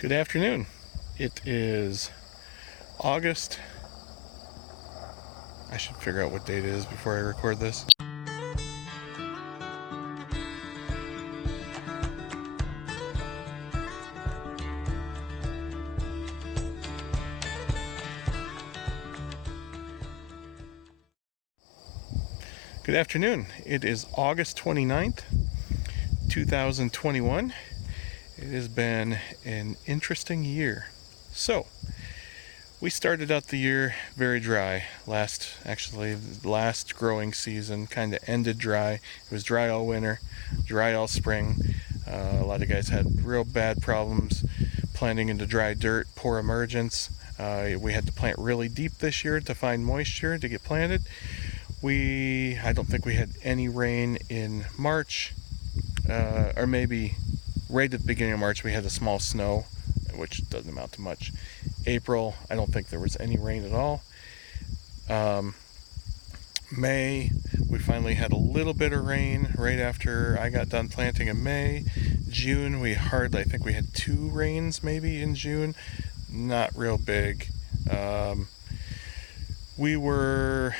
Good afternoon. It is August. I should figure out what date it is before I record this. Good afternoon. It is August 29th, 2021. It has been an interesting year. So, we started out the year very dry. Last growing season kind of ended dry. It was dry all winter, dry all spring. A lot of guys had real bad problems planting into dry dirt, poor emergence. We had to plant really deep this year to find moisture to get planted. I don't think we had any rain in March, or maybe right at the beginning of March we had a small snow, which doesn't amount to much. April, I don't think there was any rain at all. May, we finally had a little bit of rain right after I got done planting in May. June, I think we had 2 rains maybe in June, not real big. We were,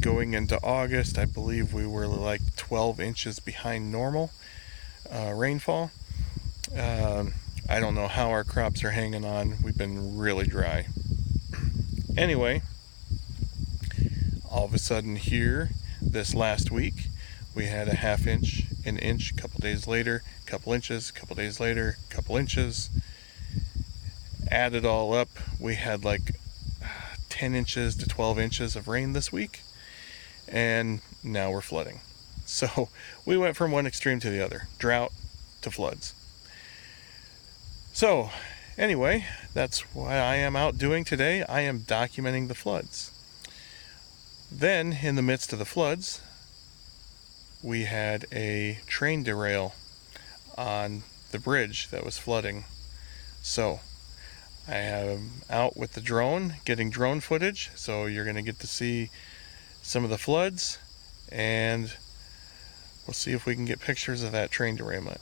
going into August, I believe we were like 12 inches behind normal rainfall. I don't know how our crops are hanging on. We've been really dry. Anyway, all of a sudden here, this last week, we had a half inch, an inch, a couple days later, a couple inches, a couple days later, a couple inches. Add it all up, we had like 10 inches to 12 inches of rain this week, and now we're flooding. So we went from one extreme to the other, drought to floods. So anyway, that's what I am out doing today. I am documenting the floods. Then in the midst of the floods, we had a train derail on the bridge that was flooding. So I am out with the drone, getting drone footage, so you're going to get to see some of the floods, and we'll see if we can get pictures of that train derailment.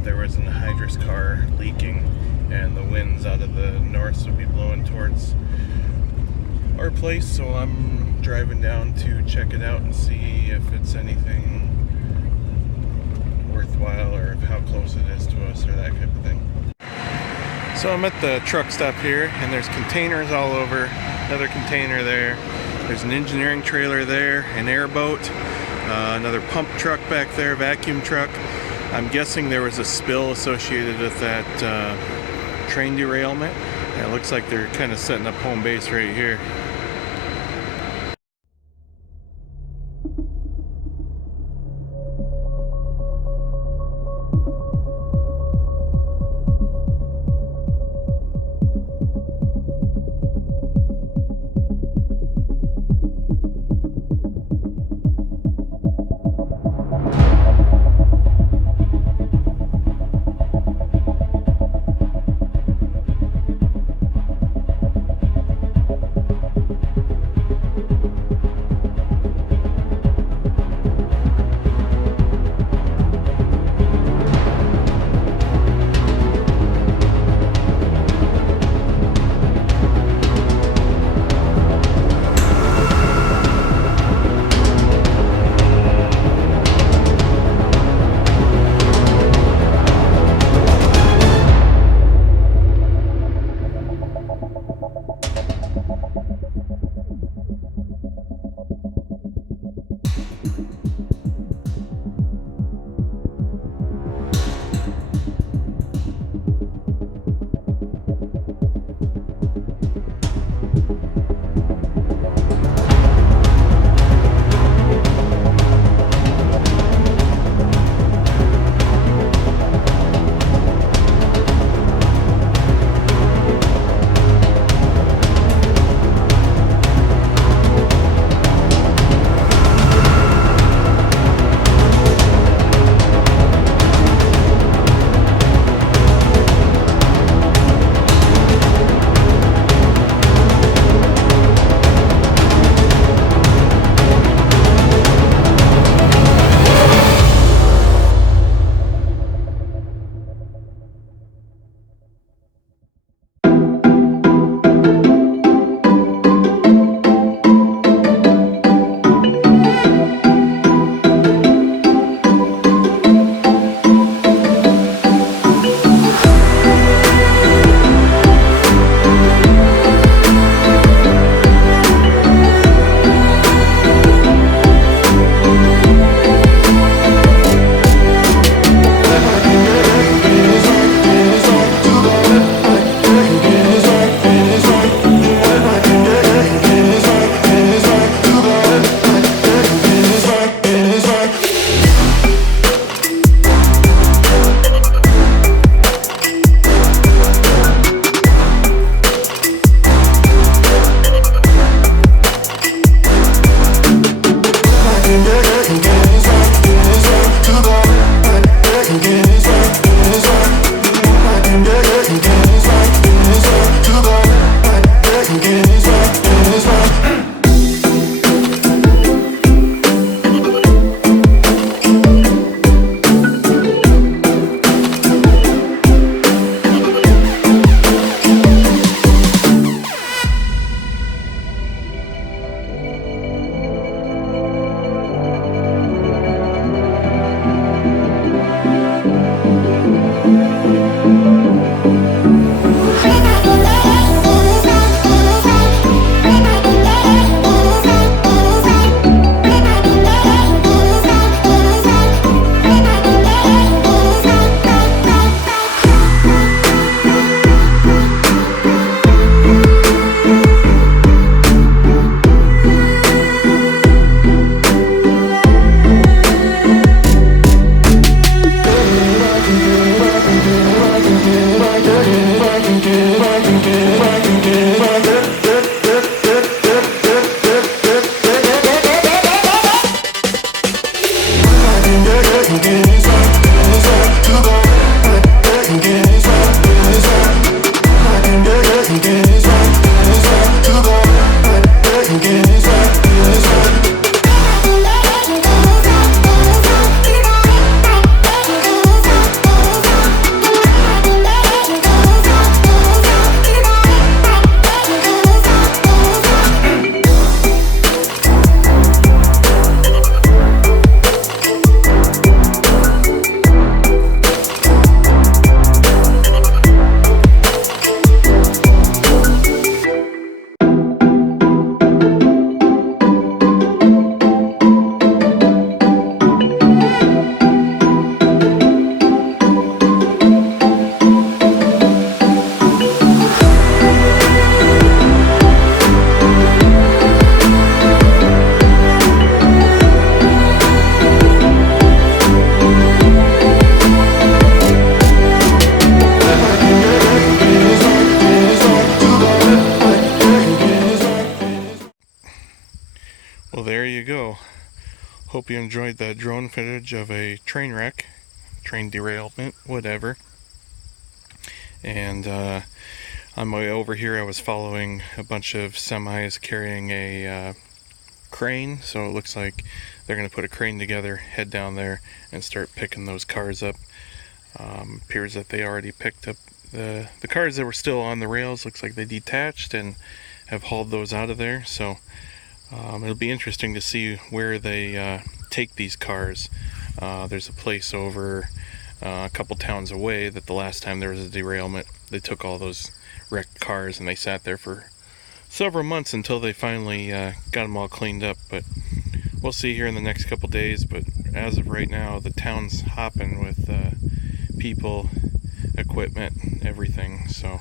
that there was an anhydrous car leaking, and the winds out of the north would be blowing towards our place, so I'm driving down to check it out and see if it's anything worthwhile or how close it is to us or that type of thing. So I'm at the truck stop here, and there's containers all over. Another container there. There's an engineering trailer there, an airboat, another pump truck back there, vacuum truck. I'm guessing there was a spill associated with that train derailment. And it looks like they're kind of setting up home base right here. Hope you enjoyed that drone footage of a train wreck, train derailment, whatever. And on my way over here, I was following a bunch of semis carrying a crane. So it looks like they're going to put a crane together, head down there, and start picking those cars up. Appears that they already picked up the cars that were still on the rails. Looks like they detached and have hauled those out of there. So it'll be interesting to see where they take these cars. There's a place over a couple towns away that the last time there was a derailment, they took all those wrecked cars and they sat there for several months until they finally got them all cleaned up. But we'll see here in the next couple days. But as of right now, the town's hopping with people, equipment, everything. So